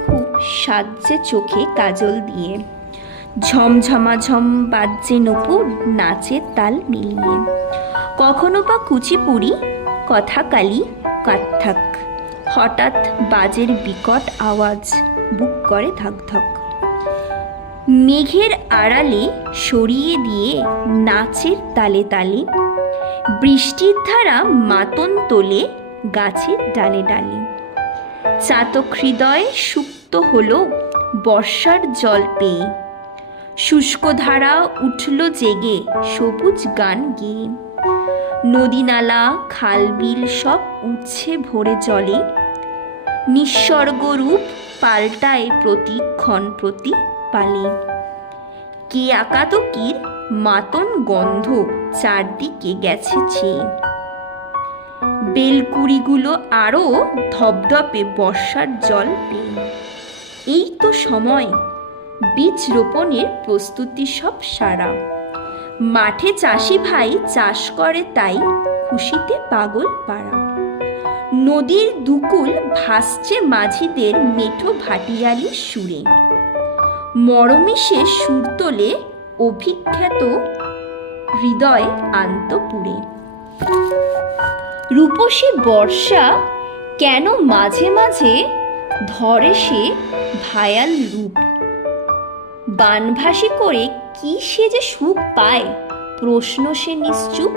খুব সাজছে চোখে কাজল দিয়ে, ঝমঝমাঝম বাজছে নূপুর নাচের তাল মিলিয়ে। কখনো বা কুচিপুড়ি, কথাকালি, কাত্থাক। হঠাৎ বাজের বিকট আওয়াজ, বুক করে ধক ধক। মেঘের আড়ালে সরিয়ে দিয়ে নাচের তালে তালে, বৃষ্টির ধারা মাতন তোলে গাছের ডালে ডালে। চাতক হৃদয় সুপ্ত হলো বর্ষার জল পেয়ে, শুষ্ক ধারা উঠল জেগে সবুজ গান গেয়ে। নদী নালা খাল বিল সব উঠছে ভরে জলে, নিঃসর্গ রূপ পাল্টায় প্রতিক্ষণ প্রতি পালে। কে আকাতকির মাতন গন্ধ চারদিকে গেছে চেয়ে, বেলকুড়িগুলো আরো ধপধপে বর্ষার জল পেয়ে। এই তো সময়, বীজ রোপণের প্রস্তুতি সব সারা। মাঠে চাষি ভাই চাষ করে তাই খুশিতে পাগল পাড়া। নদীর দুকুল ভাসছে মাঝিদের মেঠো ভাটিয়ালির সুরে, মরমিশে সুর তোলে অভিখ্যাত হৃদয় আন্তপুরে। রূপসী বর্ষা কেন মাঝে মাঝে ধরে সে ভায়াল রূপ, বানভাসি করে কি সে যে সুখ পায় প্রশ্ন সে নিশ্চুপ।